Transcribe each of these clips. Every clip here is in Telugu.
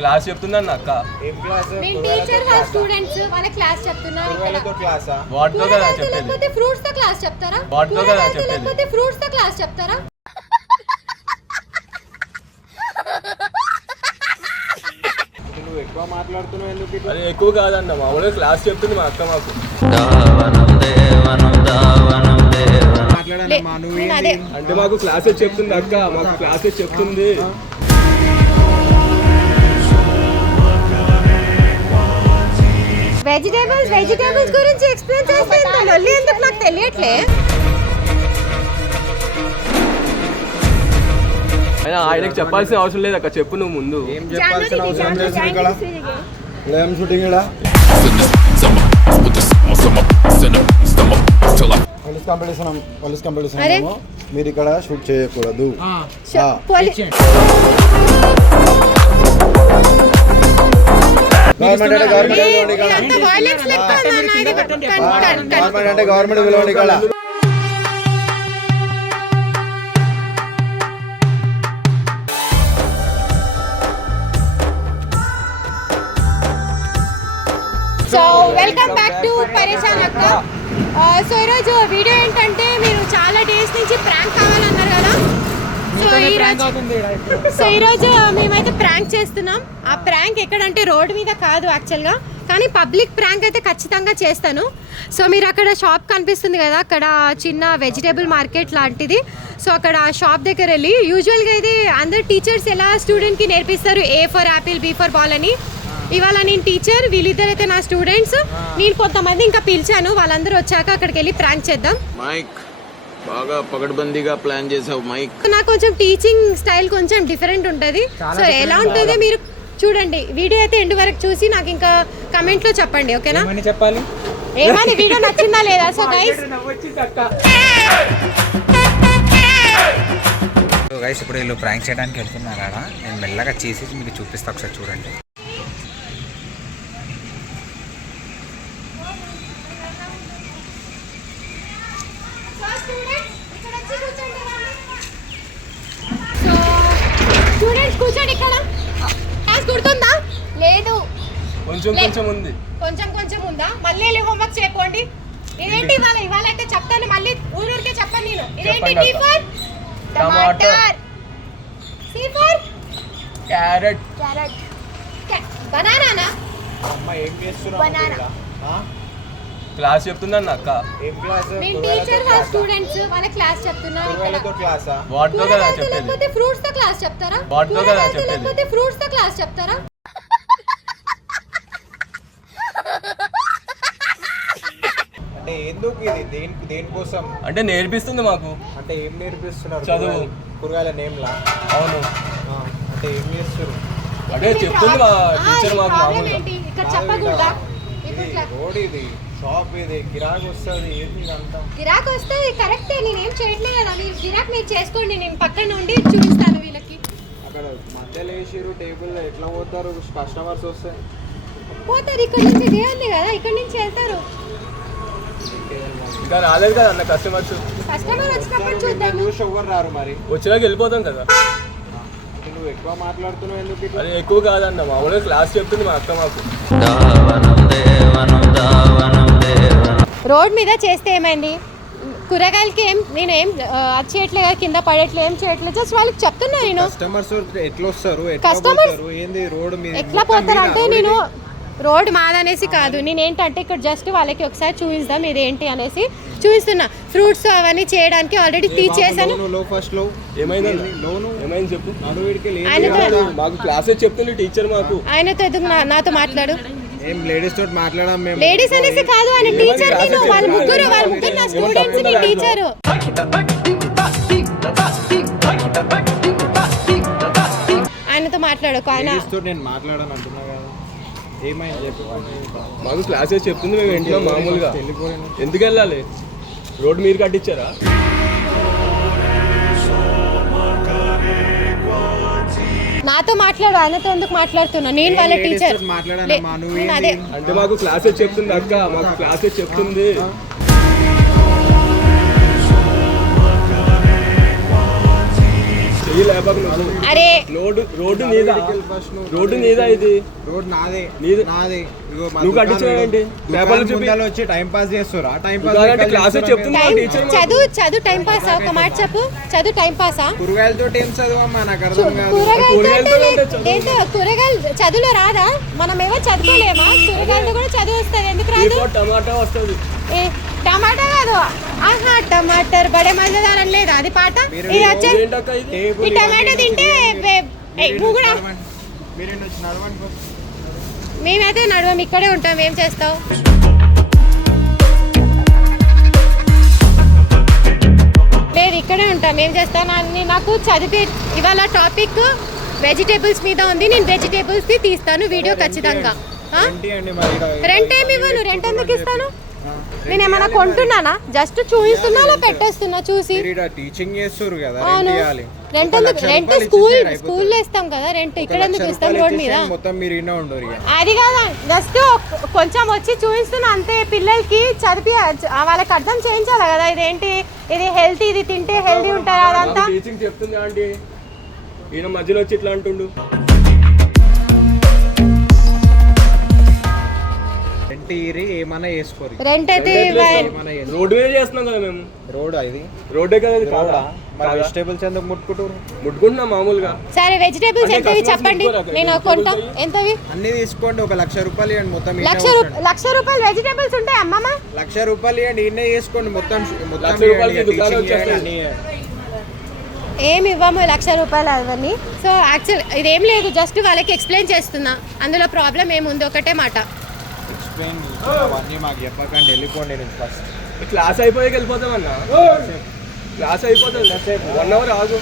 క్లాస్ చెప్తుందన్న అక్క. ఏం క్లాస్? నేను టీచర్ వాళ్ళ స్టూడెంట్స్ వాళ్ళ క్లాస్ చెప్తున్నారు ఇక్కడ. కూరగాయలతో క్లాసా? వాటితో కదా కూరగాయలతో చెప్పేది. లేకపోతే ఫ్రూట్స్తో క్లాస్ చెప్తారా? వాటితో కదా కూరగాయలతో చెప్పేది. లేకపోతే ఫ్రూట్స్తో క్లాస్ చెప్తారా? నువ్వు ఎక్కువ మాట్లాడుతున్నావు ఎందుకు ఇట్లా అది ఎక్కువ కాదన్న మామూలుగా క్లాస్ చెప్తుంది మా అక్క మాకు. మాట్లాడానమ్మా నువ్వు నేను ఏంది? అదే. అంటే మాకు క్లాసెస్ చెప్తుంది అక్క మాకు క్లాసెస్ చెప్తుంది. వెజిటేబుల్స్ వెజిటేబుల్స్ గురించి ఎక్స్ప్లెయిన్ చేస్తే ఇంత లొల్లి ఎందుకు నాకు తెలియట్లే? అయినా ఆయనకు చెప్పాల్సిన అవసరం లేదు అక్క చెప్పు నువ్వు ముందు. ఏం చెప్పాల్సిన అవసరం లేదు. ఇక్కడ ఏం షూటింగ్ ఇక్కడ. పోలీస్ కాంపిటీషన్ పోలీస్ కాంపిటీషన్ మీరు ఇక్కడ షూట్ చేయకూడదు. గవర్నమెంట్ అంటే గవర్నమెంట్ అంటే గవర్నమెంట్ విలువండి సో వెల్కమ్ బ్యాక్ టు పరేషాన్ అక్క సో ఈరోజు వీడియో ఏంటంటే మీరు చాలా డేస్ నుంచి ప్రాంక్ కావాలన్నారు కదా. సో ఈరోజు సో ఈరోజు మేమైతే ప్రాంక్ చేస్తున్నాం. ఆ ప్రాంక్ ఎక్కడంటే రోడ్ మీద కాదు యాక్చువల్గా కానీ పబ్లిక్ ప్రాంక్ అయితే ఖచ్చితంగా చేస్తాను. సో మీరు అక్కడ షాప్ కనిపిస్తుంది కదా అక్కడ చిన్న వెజిటేబుల్ మార్కెట్ లాంటిది. సో అక్కడ ఆ షాప్ దగ్గర వెళ్ళి యూజువల్గా ఇది అందరు టీచర్స్ ఎలా స్టూడెంట్కి నేర్పిస్తారు? A for apple B for ball అని. ఇవాళ నేను టీచర్ వీళ్ళిద్దరైతే నా స్టూడెంట్స్ నేను కొంతమంది ఇంకా పిలిచాను. వాళ్ళందరూ వచ్చాక అక్కడికి వెళ్ళి ప్రాంక్ చేద్దాం. మైక్ బాగా పకడ్బందీగా ప్లాన్ చేసావు మైక్. నాకు కొంచెం టీచింగ్ స్టైల్ కొంచెం డిఫరెంట్ ఉంటుంది. సో ఎలా ఉంటుందో మీరు చూడండి. వీడియో అయితే ఎండ్ వరకు చూసి నాకు ఇంకా కమెంట్లో చెప్పండి ఓకేనా? ఏమని చెప్పాలి? ఏమని? వీడియో నచ్చిందా లేదా? సో గైస్ సో గైస్ ఇప్పుడు వీళ్ళు ప్రాంక్ చేయడానికి వెళ్తున్నారు ఆడ. నేను మెల్లగా చేసి మీకు చూపిస్తా ఒకసారి చూడండి సో స్టూడెంట్స్ కూర్చోండి ఇక్కడ క్లాస్ గుర్తుందా లేదు కొంచెం. కొంచెం ఉంది. కొంచెం కొంచెం ఉందా? మళ్ళీ వెళ్ళి హోంవర్క్ చేయకండి ఇదేంటి ఇవాళ? ఇవాళ అయితే చెప్తాను మళ్ళీ ఊరూరికే చెప్పను నేను. ఇదేంటి చెప్పండి tea. For tomato. Tamatar. C for carrot. Carrot. బనానానా? అమ్మ ఏం చేస్తున్నావు? ఆ? క్లాస్ చెప్తుందన్న అక్క? ఏం క్లాస్? నేను టీచర్ వాళ్ళ? స్టూడెంట్స్ వాళ్ళ క్లాస్ చెప్తున్నారు ఇక్కడ. కూరగాయలతో క్లాసా? వాటితో కదా చెప్పేది. లేకపోతే ఫ్రూట్స్తో క్లాస్ చెప్తారా? వాటితో కదా చెప్పేది. లేకపోతే ఫ్రూట్స్తో క్లాస్ చెప్తారా అంటే ఎందుకు ఇది? దేని దేనికోసం? అంటే నేర్పిస్తుంది మాకు. అంటే ఏం నేర్పిస్తున్నారు చదువు. కూరగాయల- నేమ్లా? అవును. అంటే ఏం చేస్తారు అంటే చెప్తుంది మా టీచర్ మాకు మామూలుగా. ఇక్కడ చెప్పకూడదా ఇది రోడ్ ఇది. షాప్ ఇది. గిరాకీ వస్తుంది. ఏంది ఇదంతా? గిరాక్ వస్తే కరెక్టే. నేనేం చేయట్లేదు కదా. మీరు గిరాక్ మీరు చేసుకోండి. నేను పక్కన నుండి చూపిస్తాను వీళ్ళకి. అక్కడ మధ్యలో వేసిరు టేబుల్ ఎట్లా పోతారు? కస్టమర్స్ వస్తే. పోతారు. ఇక్కడ నుంచి ఇదే ఉంది కదా. ఇక్కడ నుంచి వెళ్తారు. ఇంకా రాలేదు కదా అన్న కస్టమర్స్ కస్టమర్ వచ్చినప్పుడు ఎవరు రారు మరి? వచ్చినాక వెళ్ళిపోతాం కదా. నువ్వు ఎక్కువ మాట్లాడుతున్నావు ఎందుకు అది ఎక్కువ కాదన్న మామూలుగా క్లాస్ చెప్తుంది మా అక్క మాకు. రోడ్ మీద చేస్తే ఏమైంది? కూరగాయలకి ఏం నేను ఏం అది చేయట్లేదు? కదా, కింద పడట్లేదు ఏం చేయట్లేదు? జస్ట్ వాళ్ళకి చెప్తున్నా నేను. కస్టమర్స్ ఎట్లా వస్తారు? పోతారు? ఏంది రోడ్ మీద ఎట్లా పోతారు అంటే నేను రోడ్ మాదనేసి కాదు. నేను ఏంటంటే ఇక్కడ జస్ట్ వాళ్ళకి ఒకసారి చూపిద్దాం ఇది ఏంటి అనేసి చూపిస్తున్నా ఫ్రూట్స్ అవన్నీ చేయడానికి ఆల్రెడీ టీచ్ చేశాను లో ఫస్ట్లో ఏమైందన్న లోను? ఏమైంది చెప్పు. నడు వీడికి లేదు. ఆయనతో నాతో మాట్లాడు. ఏం లేడీస్ తోటి మాట్లాడాం మేము? లేడీస్ అనేసి కాదు ఆయన టీచర్ వాళ్ళ ముగ్గురు వాళ్ళ ముగ్గురు నా స్టూడెంట్స్ నీ టీచర్ ఆయనతో మాట్లాడు ఆయన. నేను మాట్లాడాను అంటున్నా మాకు క్లాసెస్ చెప్తుంది మేము ఇంట్లో మామూలుగా. ఎందుకు వెళ్ళాలి? రోడ్ మీరు కట్టించారా? నాతో మాట్లాడు ఆయనతో ఎందుకు మాట్లాడుతున్నా? నేను వాళ్ళ టీచర్? అదే. అంటే మాకు క్లాసెస్ చెప్తుంది అక్క మాకు క్లాసెస్ చెప్తుంది. అరే. రోడ్డు రోడ్డు నీదా? రోడ్డు నీదా ఇది? రోడ్ నాదే నీది- నాదే. నువ్వు కట్టించావేంటి? పేపర్లు చూపి. ముందర వచ్చి టైం పాస్ చేస్తురా టైం పాస్ దుకాణం క్లాస్ చెప్తున్నా టీచర్ చదువు చదువు టైం పాస్ ఒక మాట చెప్పు. చదువు టైం పాసా? కూరగాయలతో ఏం చదువమ్మా? నాకు అర్థం కాదు. కూరగాయలతో అంటే కూరగాయలు చదువులో రాదా? మనం ఏమో చదువుకోలేమా? కూరగాయలతో కూడా చదువు వస్తుంది. ఎందుకు రాదు? టమాటా వస్తుంది. ఏ, టమాటా కాదు. ఆహా టమాటర్ బడే మజేదార్ అని లేదా? అది పాట? ఇది వచ్చే ఏంటక్క ఇది? టేబుల్ ఈ టమాటా తింటే కూడా. మేమైతే నడవం ఇక్కడే ఉంటాం. ఏం చేస్తావు? లేదు ఇక్కడే ఉంటాం. ఏం చేస్తాను అని నాకు చదివి ఇవాళ టాపిక్ వెజిటేబుల్స్ మీద ఉంది. నేను వెజిటేబుల్స్ తీస్తాను వీడియో ఖచ్చితంగా? రెంట్ ఏమి ఇవ్వను? రెంట్ ఎందుకు ఇస్తాను? నేను ఏమైనా కొంటున్నానా? జస్ట్ చూపిస్తున్నా అలా పెట్టేస్తున్నా చూసి? టీచింగ్ చేస్తారు కదా రెంట్ ఎందుకు రెంట్ స్కూల్. స్కూల్లో ఇస్తాం కదా రెంట్ ఇక్కడ ఎందుకు ఇస్తాం రోడ్ మీద? మొత్తం మీరు అది కాదా? జస్ట్ కొంచెం వచ్చి చూపిస్తున్నా అంతే. పిల్లలకి చదివి వాళ్ళకి అర్థం చేయించాలి కదా ఇదేంటి? ఇది హెల్తీ ఇది తింటే హెల్తీ ఉంటారు అదంతా? టీచింగ్ చెప్తుంది ఆంటీ. ఈయన మధ్యలో వచ్చి ఇట్లా అంటుండు. రెంట్ ఇరి ఏమన్నా వేసుకోరు రెంట్ అయితే. రోడ్డు మీద చేస్తున్నాం కదా మేము. రోడ్ ఇది రోడ్డే కదా ఇది రోడా? కాదా? మరి కాదా? వెజిటేబుల్స్ ఎందుకు ముట్టుకుంటారు ముట్టుకుంటున్నాం మామూలుగా. సరే వెజిటేబుల్స్ ఎంతవి? చెప్పండి? నేను ఎంత కొంటా? ఎంతవి? అన్ని తీసుకోండి ఒక లక్ష రూపాయలు ఇవ్వండి మొత్తం లక్ష. లక్ష రూపాయలు వెజిటేబుల్స్ ఉంటాయి అమ్మమ్మ? లక్ష రూపాయలు ఇవ్వండి ఈయనే చేసుకోండి మొత్తం మొత్తం లక్ష చేయండి. ఏమి ఇవ్వము లక్ష రూపాయలు అవన్నీ. సో యాక్చువల్ ఇదేం లేదు జస్ట్ వాళ్ళకి ఎక్స్ప్లెయిన్ చేస్తున్నా. అందులో ప్రాబ్లం ఏముంది? ఒకటే మాట. చేసి అవన్నీ మాకు చెప్పకండి వెళ్ళిపోండి నేను ఫస్ట్ క్లాస్ అయిపోయాక వెళ్ళిపోతాం అన్న. క్లాస్ అయిపోతుంది వన్ అవర్ ఆగు.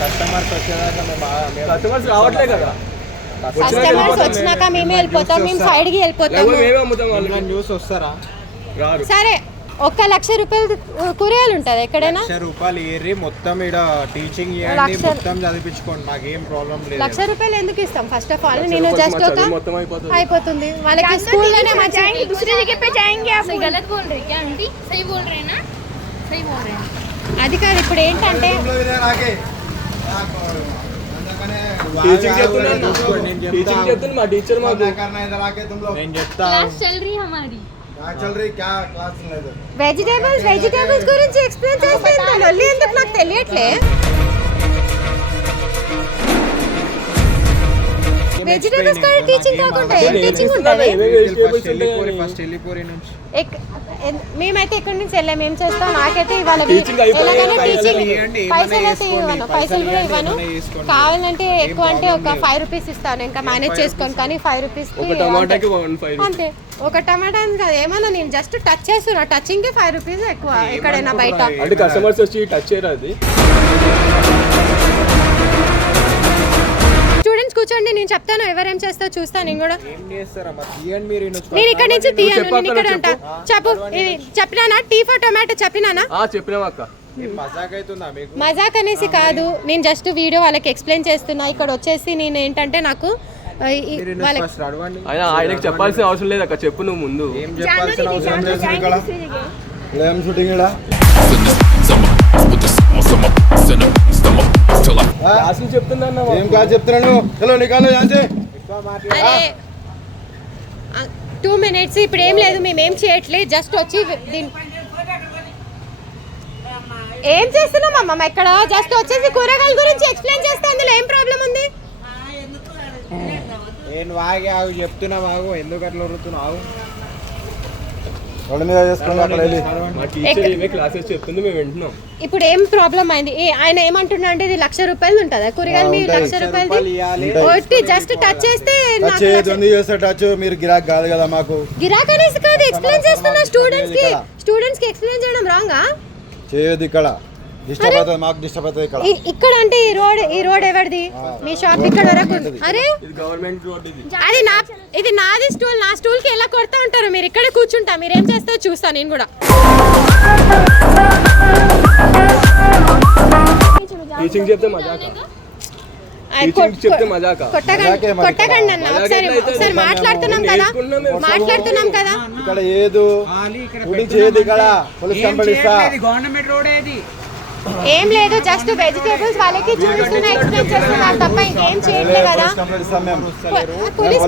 కస్టమర్స్ వచ్చేదాకా మేము బాగా మేము కస్టమర్స్ రావట్లే కదా. కస్టమర్స్ వచ్చినాక మేమే వెళ్ళిపోతాం. మేము సైడ్కి వెళ్ళిపోతాము. లేకపోతే మేమే అమ్ముతాం న్యూస్ వస్తారా? రారు సరే. ఒక్క లక్ష రూపాయలు కూరగాయలు ఉంటుంది ఎక్కడైనా లక్ష రూపాయలు ఏరి మొత్తం ఇక్కడ టీచింగ్ చేయండి లక్ష- మొత్తం చదివించుకోండి మాకేం ప్రాబ్లం లేదు లక్ష రూపాయలు ఎందుకు ఇస్తాం ఫస్ట్ ఆఫ్ ఆల్ లక్ష నేను రూపాయలకి జస్ట్ మా ఒక చదువు మొత్తం అయిపోతుంది అయిపోతుంది వాళ్ళకి స్కూల్లోనే మంచి दूसरी जगह पे जाएंगे आप गलत बोल रहे हैं क्या आंटी सही बोल रहे हैं ना सही बोल रहे हैं అది కాదు ఇప్పుడు ఏంటంటే టీచింగ్ చెప్తున్నాను చూసుకోండి, నేను చెప్తా. టీచింగ్ చెప్తుంది మా టీచర్ మాకు నేను చెప్తా क्लास चल रही है हमारी వెజిటేబుల్స్ వెజిటేబుల్స్ గురించి ఎక్స్ప్లెయిన్ చేస్తే ఇంత లొల్లి ఎందుకు నాకు తెలియట్లే? వెజిటేబుల్స్ కూడా టీచింగ్ కాకుండా ఏం టీచింగ్ ఉంటుంది? మేమైతే ఇక్కడి నుంచి వెళ్ళాం ఏం చేస్తాం? నాకైతే ఇవాళ ఎలాగైనా పైసలు టీచింగ్ పైసలు అయితే ఇవ్వను పైసలు కూడా ఇవ్వను. కావాలంటే ఎక్కువ అంటే ఒక. ఫైవ్ రూపీస్ ఇస్తాను ఇంకా మేనేజ్ చేసుకోను కానీ ఫైవ్ రూపీస్ అంతే. ఒక టమాటా అని కాదు ఏమన్నా నేను జస్ట్ టచ్ చేస్తున్నా. టచింగ్కి ఫైవ్ రూపీస్ ఎక్కువ ఎక్కడైనా బయట. అంటే కస్టమర్స్ వచ్చి టచ్ చేయరు అది? స్టూడెంట్స్ కూర్చోండి నేను చెప్తాను ఎవరేం చేస్తా చూస్తాను నేను కూడా. నేను ఇక్కడ నుంచి తీయను చెప్పు నేను ఇక్కడ ఉంటా. చెప్పు. ఇది చెప్పినానా? టీ ఫర్ టొమాటో చెప్పినానా? ఆ చెప్పినాం అక్క. ఏం మజాక్ అవుతుందా మీకు? మజాక్ అనేసి కాదు నేను జస్ట్ వీడియో వాళ్ళకి ఎక్స్ప్లెయిన్ చేస్తున్నా. ఇక్కడ వచ్చేసి నేను ఏంటంటే నాకు ఆయన ఆయనకి చెప్పాల్సిన అవసరం లేదు అక్క చెప్పు నువ్వు ముందు. ఏం చెప్పాల్సిన అవసరం లేదు? ఇక్కడ. ఏం షూటింగ్ ఇక్కడ ఏం కాదు చెప్తున్నాను హలో నికాలో యాంచే టూ మినిట్స్ ఇప్పుడు ఏం లేదు మేము ఏం చేయట్లేదు జస్ట్ వచ్చి ఏం చేస్తున్నాం అమ్మమ్మ ఇక్కడ జస్ట్ వచ్చేసి కూరగాయల గురించి ఎక్స్ప్లెయిన్ చేస్తే అందులో ఏం ప్రాబ్లం ఉంది? నేను వాగి ఆగు చెప్తున్నా ఆగు ఎందుకు అట్లా వరుతున్నావు ఆగు రోడ్డు మీద చేసుకోండి అక్కడ వెళ్ళి. మా టీచర్ ఏమే క్లాసెస్ చెప్తుంది మేము వింటున్నాం. ఇప్పుడు ఏం ప్రాబ్లం అయింది? ఏ ఆయన ఏమంటున్నా అంటే ఇది లక్ష రూపాయలు ఉంటుందా? కూరగాయలు లక్ష రూపాయలు జస్ట్ టచ్ చేస్తే టచ్ నాకు చేయొద్దు లక్ష- ఎందుకు చేస్తే టచ్ మీరు గిరాక్ కాదు కదా మాకు. గిరాక్ అనేసి కాదు ఎక్స్ప్లెయిన్ చేస్తున్నా స్టూడెంట్స్కి. స్టూడెంట్స్కి ఎక్స్ప్లెయిన్ చేయడం రాంగా చేయొద్దు ఇక్కడ. డిస్టర్బ్ అవుతుంది మాకు డిస్టర్బ్ అవుతుంది ఇక్కడ. ఇక్కడ అంటే ఈ రోడ్ ఈ రోడ్ ఎవరిది? మీ షాప్ ఇక్కడ వరకు ఉంది. అరే! ఇది గవర్నమెంట్ రోడ్ ఇది. అది నా ఇది నాది స్టూల్ నా స్టూల్కి ఎలా కొడతా ఉంటారు? మీరు ఇక్కడే కూర్చుంటా మీరు ఏం చేస్తారో చూస్తా నేను కూడా. టీచింగ్ చెప్తే మజాక? కొట్టకండి అన్న. ఒకసారి ఒకసారి మాట్లాడుతున్నాం కదా. మాట్లాడుతున్నాం కదా. ఇక్కడ ఏదు ఇక్కడ షూటింగ్ చేయదు ఇక్కడ పోలీస్ కంప్లైంట్ ఇస్తా. గవర్నమెంట్ రోడ్ ఏది? ఏం లేదు జస్ట్ వెజిటేబుల్స్ వాళ్ళకి చూపిస్తున్నా ఎక్స్ప్లెయిన్ చేస్తున్నాను తప్ప ఇంకేం చేయట్లే కదా. పోలీస్ పో- police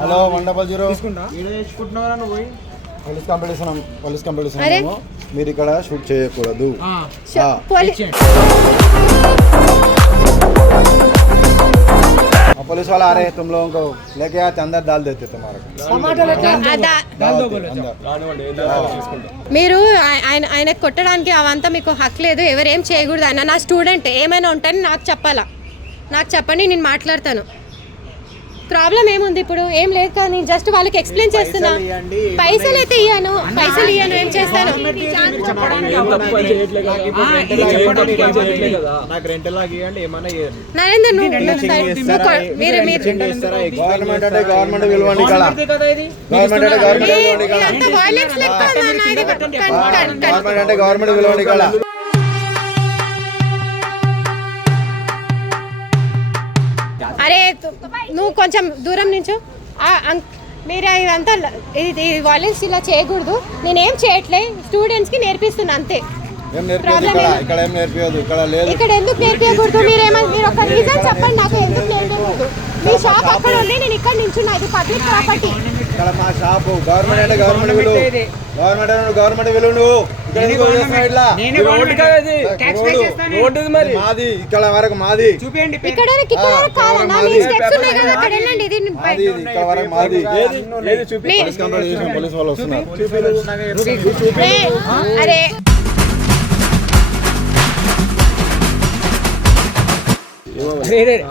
hello one double zero. ఇస్తున్నాము మీరు ఇక్కడ షూట్ చేయకూడదు. और पुलिस वाला आ रहे हैं तुम लोगों को लेके आते अंदर डाल देते तुम्हारे ఆ దా- डाल देते अंदर రానివ్వండి ఏం చేయాలో చేసుకుంటాం మీరు ఆయ- ఆయన ఆయన కొట్టడానికి అవంతా మీకు హక్కు లేదు ఎవరేం చేయకూడదు ఆయన నా స్టూడెంట్ ఏమైనా ఉంటాయని నాకు చెప్పాలా నాకు చెప్పండి నేను మాట్లాడతాను ప్రాబ్లం ఏముంది ఇప్పుడు? ఏం లేదు కదా నేను జస్ట్ వాళ్ళకి ఎక్స్ప్లెయిన్ చేస్తున్నా. పైసలు అయితే ఇయ్యాను. పైసలు ఇయ్యాను ఏం చేస్తాను? ఏం తప్పు పని చేయట్లే అరే నువ్వు కొంచెం దూరం నుంచు మీరు ఇదంతా ఇది వాయిలెన్స్ ఇలా చేయకూడదు. నేనేం చేయట్లే. స్టూడెంట్స్కి నేర్పిస్తున్నా అంతే. ఇక్కడ? ఎందుకు నేర్పించకూడదు మీరేమన్నా మీరు ఒక రీజన్ చెప్పండి నాకు. మీ షాప్ అక్కడ ఉంది నేను ఇక్కడ నించున్నా. ఇది పబ్లిక్ ప్రాపర్టీ. ఇక్కడ మా షాపు. గవర్నమెంట్ అంటే గవర్నమెంట్ విలువ. గవర్నమెంట్ అంటే గవర్నమెంట్ విలువ నువ్వు. మాది. ఇక్కడ వరకు మాది. చూపియండి ఇక్కడ వరకు ఇక్కడ వరకు కాదన్నా. మీ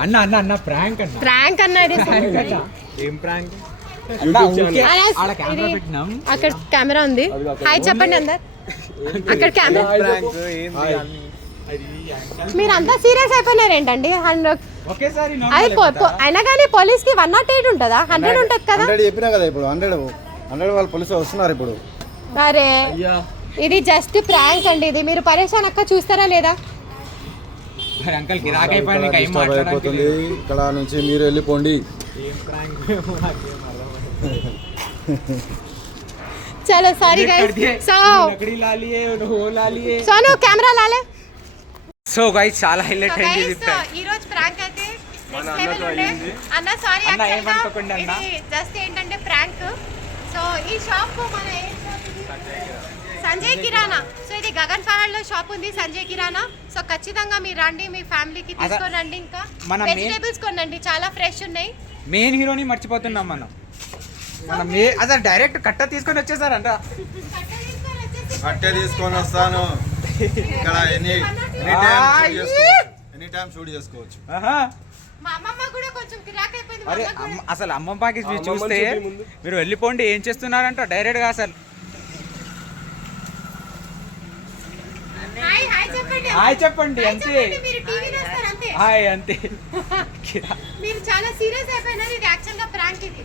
అన్న అన్న అన్న ప్రాంక్ అన్న. ప్రాంక్ అన్నాడు ఏం ప్రాంక్? అక్కడ కెమెరా ఉంది. హాయ్ చెప్పండి అందరు. అక్కడ కెమెరా ప్రాంక్? ఏంది మీరంతా సీరియస్ అయిపోయినారు ఏంటండి హండ్రెడ్ అది అయినా కానీ పోలీస్కి వన్ నాట్ ఎయిట్ ఉంటుందా హండ్రెడ్ ఉంటుంది కదా? చెప్పినా కదా ఇప్పుడు హండ్రెడ్ హండ్రెడ్ వాళ్ళు పోలీసు వస్తున్నారు ఇప్పుడు. అరే ఇది జస్ట్ ప్రాంక్ అండి ఇది. మీరు పరేషాన్ అక్క చూస్తారా లేదా? మరి అంకల్ గిరాక్ అయిపోతుంది. ఇక్కడ నుంచి మీరు వెళ్ళిపోండి. చలో సారీ గైస్ సో లకడీ లాలియే హో లాలియే. సోను కెమెరా లాలే? సో గైస్ చాలా హైలైట్ అయింది ఇది. ఈ రోజు ప్రాంక్ అయితే అన్న సారీ అన్న, ఏమనుకోకండి. జస్ట్ ఏంటంటే ప్రాంక్ సో ఈ షాప్ మన? సంజయ్ కిరాణా. సో ఇది గగన్లో షాప్ ఉంది సంజయ్ కిరాణా. సో ఖచ్చితంగా మీరు రండి మీ ఫ్యామిలీకి తీసుకొని రండి ఇంకా. మన వెజిటేబుల్స్ కొనండి చాలా ఫ్రెష్ ఉన్నాయి. మెయిన్ హీరోని మర్చిపోతున్నాం మనం. మనం మే అసలు డైరెక్ట్ కట్ట తీసుకొని వచ్చేసారంట. కట్టే తీసుకొని వస్తాను. ఇక్కడ ఎనీ ఎనీ టైం షూట్ చేసుకోవచ్చు. ఎనీ టైం షూట్ చేసుకోవచ్చు. ఆహా. మా అమ్మమ్మ కూడా కొంచెం కిరాక్ అయిపోయింది మా అరే అమ్మ అమ్మ కూడా- అసలు అమ్మ పాకి అమ్మమ్మని చూస్తే. మీరు వెళ్ళిపోండి ఏం చేస్తున్నారంట డైరెక్ట్గా అసలు హాయ్ హాయ్ చెప్పండి అంతే. హాయ్ అంతే. మీరు చాలా సీరియస్ అయిపోయినారు ఇది యాక్చువల్గా ప్రాంక్ ఇది.